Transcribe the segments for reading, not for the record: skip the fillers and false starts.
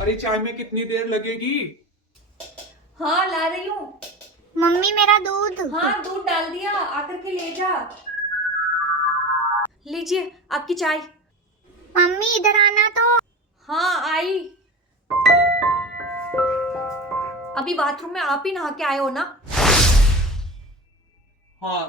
अरे चाय में कितनी देर लगेगी? हाँ ला रही हूँ। मम्मी मेरा दूध। हाँ दूध डाल दिया, आकर के ले जा। लीजिए आपकी चाय। मम्मी इधर आना तो। हाँ आई। अभी बाथरूम में आप ही नहा के आए हो ना? हाँ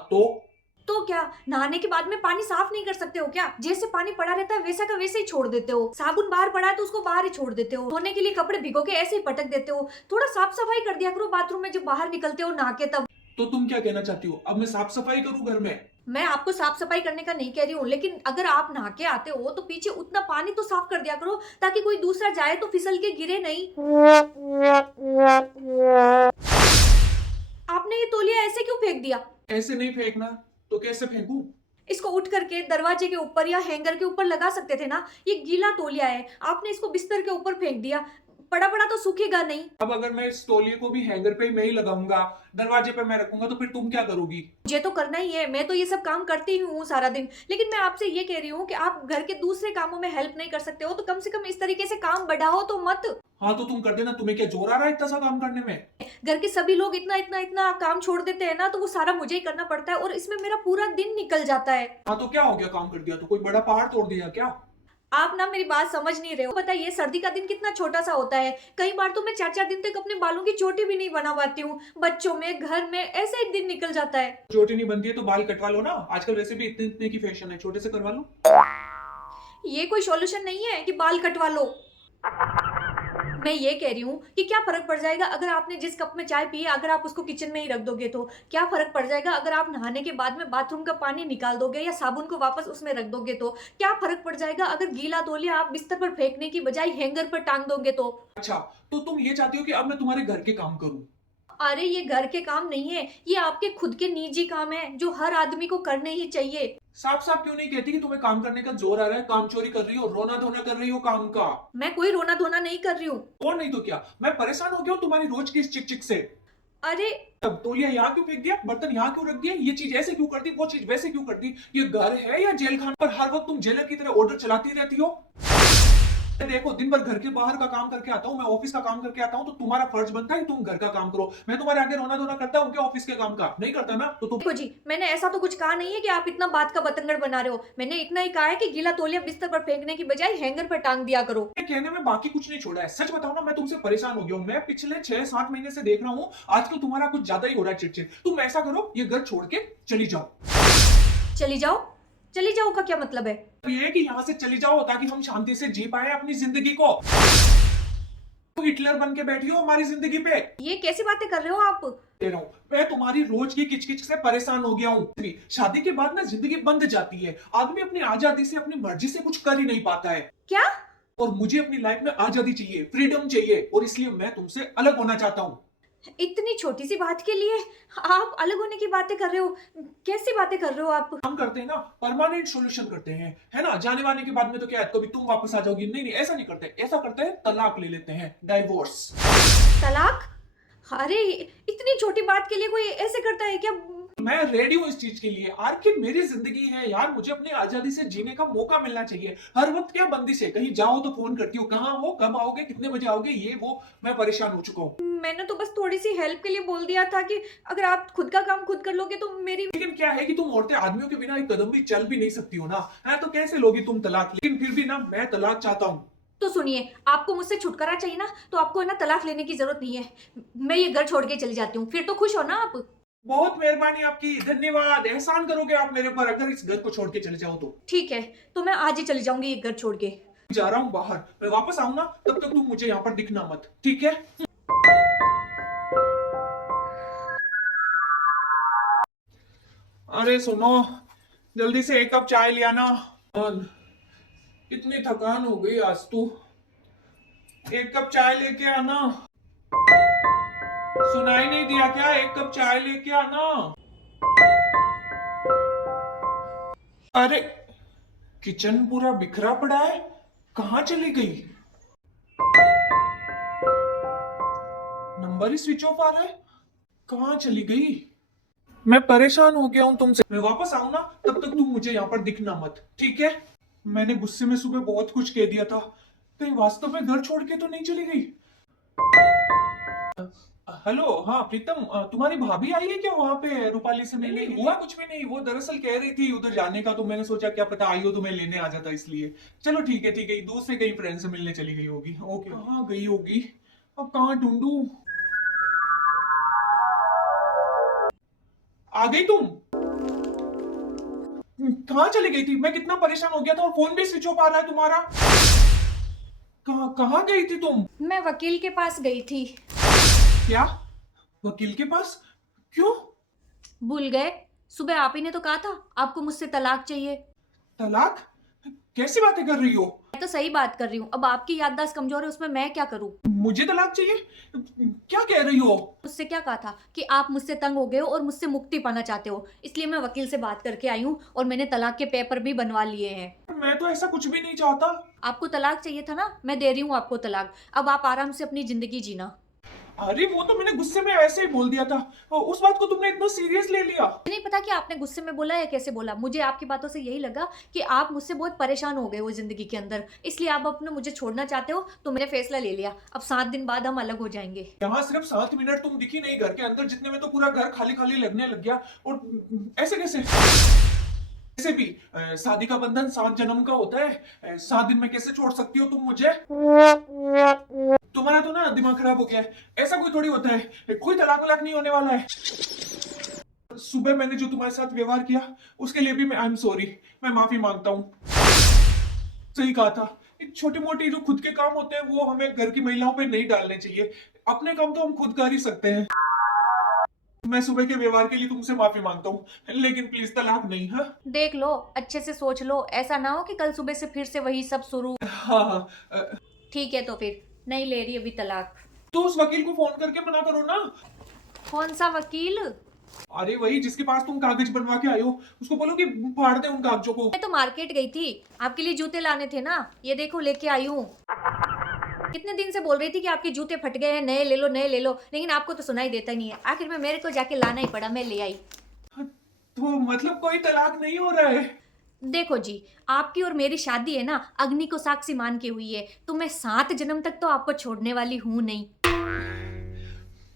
तो क्या नहाने के बाद में पानी साफ नहीं कर सकते हो क्या? जैसे पानी पड़ा रहता है वैसा का वैसे ही छोड़ देते हो। साबुन बाहर पड़ा है तो उसको बाहर ही छोड़ देते हो। धोने के लिए कपड़े भिगो के ऐसे ही पटक देते हो। थोड़ा साफ सफाई कर दिया करो बाथरूम में जब बाहर निकलते हो नहा के तब। तो तुम क्या कहना चाहती हो? अब मैं साफ सफाई करूं घर में? मैं आपको साफ सफाई करने का नहीं कह रही हूँ, लेकिन अगर आप नहा के आते हो तो पीछे उतना पानी तो साफ कर दिया करो ताकि कोई दूसरा जाए तो फिसल के गिरे नहीं। आपने ये तौलिया ऐसे क्यों फेंक दिया? ऐसे नहीं फेंकना तो कैसे फेंकूं? इसको उठ करके दरवाजे के ऊपर या हैंगर के ऊपर लगा सकते थे ना। ये गीला तौलिया है, आपने इसको बिस्तर के ऊपर फेंक दिया। पड़ा पड़ा तो सूखेगा नहीं। अब अगर मैं इस तौलिए को भी हैंगर पे मैं ही लगाऊंगा, दरवाजे पे मैं रखूंगा, तो फिर तुम क्या करोगी? मुझे तो करना ही है, मैं तो ये सब काम करती ही हूँ सारा दिन। लेकिन मैं आपसे ये कह रही हूँ कि आप घर के दूसरे कामों में हेल्प नहीं कर सकते हो तो कम से कम इस तरीके से काम बढ़ाओ तो मत। हाँ तो तुम कर देना, तुम्हें क्या जोर आ रहा है इतना सा काम करने में? घर के सभी लोग इतना इतना इतना काम छोड़ देते हैं ना, तो वो सारा मुझे ही करना पड़ता है और इसमें मेरा पूरा दिन निकल जाता है। हाँ तो क्या हो गया, काम कर दिया तो कोई बड़ा पहाड़ तोड़ दिया क्या? आप ना मेरी बात समझ नहीं रहे हो। बताइए सर्दी का दिन कितना छोटा सा होता है। कई बार तो मैं 4-4 दिन तक अपने बालों की चोटी भी नहीं बना पाती हूँ। बच्चों में, घर में ऐसे ही दिन निकल जाता है। चोटी नहीं बनती है तो बाल कटवा लो ना, आजकल वैसे भी इतने इतने की फैशन है, छोटे से करवा लो। ये कोई सॉल्यूशन नहीं है कि बाल कटवा लो। मैं ये कह रही हूँ कि क्या फर्क पड़ जाएगा अगर आपने जिस कप में चाय पी है अगर आप उसको किचन में ही रख दोगे तो? क्या फर्क पड़ जाएगा अगर आप नहाने के बाद में बाथरूम का पानी निकाल दोगे या साबुन को वापस उसमें रख दोगे तो? क्या फर्क पड़ जाएगा अगर गीला तौलिया आप बिस्तर पर फेंकने की बजाय हैंगर पर टांग दोगे तो? अच्छा, तो तुम ये चाहती हो कि अब मैं तुम्हारे घर के काम करूं? अरे ये घर के काम नहीं है, ये आपके खुद के निजी काम है जो हर आदमी को करने ही चाहिए। साफ साफ क्यों नहीं कहती कि तुम्हें काम करने का जोर आ रहा है, काम चोरी कर रही हो, रोना धोना कर रही हो काम का? मैं कोई रोना धोना नहीं कर रही हूँ। और नहीं तो क्या, मैं परेशान हो गया हूँ तुम्हारी रोज की इस चिक चिक से। अरे अब तौलिया यहाँ क्यों फेंक दिया, बर्तन यहाँ क्यों रख दिया, ये चीज ऐसे क्यों कर दी, वो चीज वैसे क्यों कर दी? ये घर है या जेल खाना पर हर वक्त तुम जेलर की तरह ऑर्डर चलाती रहती हो? देखो दिन भर घर के बाहर का काम करके आता हूँ, मैं ऑफिस का काम करके आता हूँ, तो तुम्हारा फर्ज बनता है कि तुम घर का काम करो। मैं तुम्हारे आगे रोना धोना करता हूँ क्या ऑफिस के काम का? नहीं करता ना, तो तुम। देखो जी, मैंने ऐसा तो कुछ कहा नहीं है कि आप इतना बात का बतंगड़ बना रहे हो। मैंने इतना ही कहा है कि गीला तौलिया बिस्तर पर फेंकने की बजाय हैंगर पर टांग दिया करो। कहने में बाकी कुछ नहीं छोड़ा है। सच बताओ ना, मैं तुमसे परेशान हो गया हूँ। मैं पिछले 6-7 महीने से देख रहा हूँ, आजकल तुम्हारा कुछ ज्यादा ही हो रहा है चिड़चिड़। तुम ऐसा करो, ये घर छोड़ के चली जाओ। चली जाओ? चली जाओ का क्या मतलब है? ये कि यहाँ से चली जाओ ताकि हम शांति से जी पाए अपनी जिंदगी को। तुम हिटलर बन के बैठी हो हमारी जिंदगी पे। ये कैसी बातें कर रहे हो आप? दे रहा हूँ, मैं तुम्हारी रोज की किचकिच से परेशान हो गया हूँ। शादी के बाद ना जिंदगी बंद जाती है, आदमी अपनी आजादी से अपनी मर्जी से कुछ कर ही नहीं पाता है। क्या? और मुझे अपनी लाइफ में आजादी चाहिए, फ्रीडम चाहिए, और इसलिए मैं तुमसे अलग होना चाहता हूँ। इतनी छोटी सी बात के लिए आप अलग होने की बातें कर रहे हो? कैसी बातें कर रहे हो आप? हम करते हैं ना, परमानेंट सॉल्यूशन करते हैं, है ना? जाने वाने के बाद में तो क्या है, कभी तुम वापस आ जाओगी? नहीं नहीं, ऐसा नहीं करते। ऐसा करते हैं, तलाक ले लेते हैं, डाइवोर्स। तलाक? अरे इतनी छोटी बात के लिए कोई ऐसे करता है क्या? मैं रेडी हूँ इस चीज के लिए। आखिर मेरी जिंदगी है यार, मुझे अपनी आजादी से जीने का मौका मिलना चाहिए। हर वक्त क्या बंदिश है, कहीं जाओ तो फोन करती हो, कहाँ हो, कब आओगे, कितने बजे आओगे, ये वो। मैं परेशान हो चुका हूँ। मैंने तो बस थोड़ी सी हेल्प के लिए बोल दिया था कि अगर आप खुद का काम खुद कर लोगे तो मेरी। लेकिन क्या है कि तुम औरतें आदमियों के बिना एक कदम भी चल भी नहीं सकती हो ना, है? तो कैसे लोगी तुम तलाक? लेकिन फिर भी ना, मैं तलाक चाहता हूँ। तो सुनिए, आपको मुझसे छुटकारा चाहिए ना, तो आपको ना तलाक लेने की जरूरत नहीं है। मैं ये घर छोड़ के चली जाती हूँ, फिर तो खुश हो ना आप? बहुत मेहरबानी आपकी, धन्यवाद। एहसान करोगे आप मेरे पर अगर इस घर को छोड़ के चले जाओ तो? ठीक है, तो मैं आज ही चली जाऊंगी ये घर छोड़ के। जा रहा हूँ बाहर, मैं वापस आऊँ ना, तब तक तुम मुझे यहाँ पर दिखना मत, ठीक है? अरे सुनो, जल्दी से एक कप चाय ले आना। और इतनी थकान हो गई आज तो, एक कप चाय लेके आना। सुनाई नहीं दिया क्या? एक कप चाय लेके आना। अरे किचन पूरा बिखरा पड़ा है, कहाँ चली गई? नंबर ही स्विच ऑफ आ रहा है, कहाँ चली गई? मैं परेशान हो गया हूँ तुमसे। मैं वापस आऊँ ना, तब तक तुम मुझे यहाँ पर दिखना मत, ठीक है? मैंने गुस्से में सुबह बहुत कुछ कह दिया था, कहीं वास्तव में घर छोड़ के तो नहीं चली गई? हेलो, हाँ प्रीतम, तुम्हारी भाभी आई है क्या वहां पे रूपाली से मिलने? हुआ कुछ भी नहीं, वो दरअसल कह रही थी उधर जाने का, तो मैंने सोचा क्या पता आई हो तो मैं लेने आ जाता इसलिए। चलो ठीक है ठीक है, दूर से कहीं फ्रेंड से मिलने चली गई होगी। ओके, कहाँ गई होगी? अब कहाँ ढूंढूं? आ गई तुम? कहाँ चली गई थी? मैं कितना परेशान हो गया था और फोन भी स्विच ऑफ आ रहा है तुम्हारा। कहाँ कहाँ गई थी तुम? मैं वकील के पास गई थी। क्या? वकील के पास? क्यों? भूल गए? सुबह आप ही ने तो कहा था आपको मुझसे तलाक चाहिए। तलाक? कैसी बातें कर रही हो? मैं तो सही बात कर रही हूँ, अब आपकी याददाश्त कमजोर है, उसमें मैं क्या करूँ? मुझे तलाक चाहिए? क्या कह रही हो? मुझसे क्या कहा था कि आप मुझसे तंग हो गए हो और मुझसे मुक्ति पाना चाहते हो, इसलिए मैं वकील से बात करके आई हूँ और मैंने तलाक के पेपर भी बनवा लिए हैं। मैं तो ऐसा कुछ भी नहीं चाहता। आपको तलाक चाहिए था ना, मैं दे रही हूँ आपको तलाक। अब आप आराम से अपनी जिंदगी जीना। अरे वो तो मैंने गुस्से में ऐसे ही बोल दिया था, उस बात को तुमने इतना सीरियस ले लिया? मुझे नहीं पता कि आपने गुस्से में बोला या कैसे बोला, मुझे आपकी बातों से यही लगा कि आप मुझसे बहुत परेशान हो गए हो जिंदगी के अंदर, इसलिए आप अपने मुझे छोड़ना चाहते हो, तो मैंने फैसला ले लिया। अब 7 दिन बाद हम अलग हो जाएंगे। यहाँ सिर्फ 7 मिनट तुम दिखी नहीं घर के अंदर, जितने में तो पूरा घर खाली खाली लगने लग गया। और ऐसे कैसे? ऐसे भी शादी का बंधन 7 जन्म का होता है, 7 दिन में कैसे छोड़ सकती हो तुम मुझे? तुम्हारा तो ना दिमाग खराब हो गया है, ऐसा कोई थोड़ी होता है, कोई तलाक वलाक नहीं होने वाला है। सुबह मैंने जो तुम्हारे साथ व्यवहार किया उसके लिए भी मैं आई एम सॉरी, मैं माफी मांगता हूँ। सही कहा था, छोटी मोटी जो खुद के काम होते हैं वो हमें घर की महिलाओं पे नहीं डालने चाहिए, अपने काम तो हम खुद कर ही सकते हैं। मैं सुबह के व्यवहार के लिए तुमसे माफी मांगता हूँ, लेकिन प्लीज तलाक नहीं। हाँ देख लो, अच्छे से सोच लो, ऐसा ना हो कि कल सुबह से फिर से वही सब शुरू। हाँ हाँ, ठीक है तो फिर नहीं ले रही अभी तलाक। तो उस वकील को फोन करके मना करो ना। कौन सा वकील? अरे वही जिसके पास तुम कागज बनवा के आए हो, उसको बोलो कि फाड़ दे उन कागजों को। मैं तो मार्केट गई थी, आपके लिए जूते लाने थे ना, ये देखो लेके आई हूँ। कितने दिन से बोल रही थी कि आपके जूते फट गए हैं, नए ले लो नए ले लो, लेकिन आपको तो सुनाई देता ही नहीं है। आखिर में मेरे को जाके लाना ही पड़ा, मैं ले आई। तो मतलब कोई तलाक नहीं हो रहा है? देखो जी, आपकी और मेरी शादी है ना, अग्नि को साक्षी मान के हुई है, तो मैं 7 जन्म तक तो आपको छोड़ने वाली हूँ नहीं।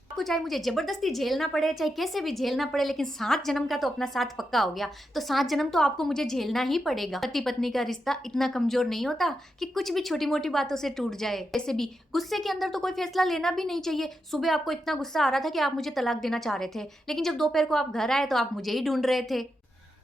आपको चाहे मुझे जबरदस्ती झेलना पड़े, चाहे कैसे भी झेलना पड़े, लेकिन 7 जन्म का तो अपना साथ पक्का हो गया, तो 7 जन्म तो आपको मुझे झेलना ही पड़ेगा। पति पत्नी का रिश्ता इतना कमजोर नहीं होता कि कुछ भी छोटी मोटी बातों से टूट जाए। वैसे भी गुस्से के अंदर तो कोई फैसला लेना भी नहीं चाहिए। सुबह आपको इतना गुस्सा आ रहा था कि आप मुझे तलाक देना चाह रहे थे, लेकिन जब दोपहर को आप घर आए तो आप मुझे ही ढूंढ रहे थे।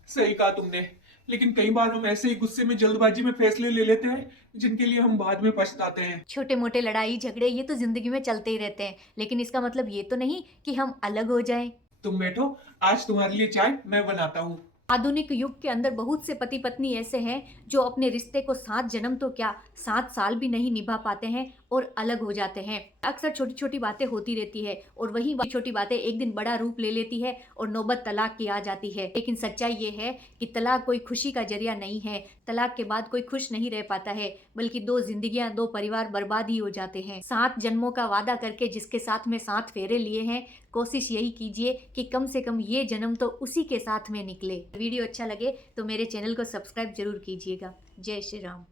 सही कहा तुमने, लेकिन कई बार हम ऐसे ही गुस्से में जल्दबाजी में फैसले ले लेते हैं जिनके लिए हम बाद में पछताते हैं। छोटे मोटे लड़ाई झगड़े ये तो जिंदगी में चलते ही रहते हैं, लेकिन इसका मतलब ये तो नहीं कि हम अलग हो जाएं। तुम बैठो, आज तुम्हारे लिए चाय मैं बनाता हूँ। आधुनिक युग के अंदर बहुत से पति पत्नी ऐसे हैं जो अपने रिश्ते को 7 जन्म तो क्या 7 साल भी नहीं निभा पाते हैं और अलग हो जाते हैं। अक्सर छोटी छोटी बातें होती रहती है और वही छोटी बातें एक दिन बड़ा रूप ले लेती है और नौबत तलाक की आ जाती है। लेकिन सच्चाई ये है कि तलाक कोई खुशी का जरिया नहीं है। तलाक के बाद कोई खुश नहीं रह पाता है, बल्कि 2 जिंदगियां 2 परिवार बर्बाद ही हो जाते हैं। 7 जन्मों का वादा करके जिसके साथ में 7 फेरे लिए हैं, कोशिश यही कीजिए कि कम से कम ये जन्म तो उसी के साथ में निकले। वीडियो अच्छा लगे तो मेरे चैनल को सब्सक्राइब जरूर कीजिएगा। जय श्री राम।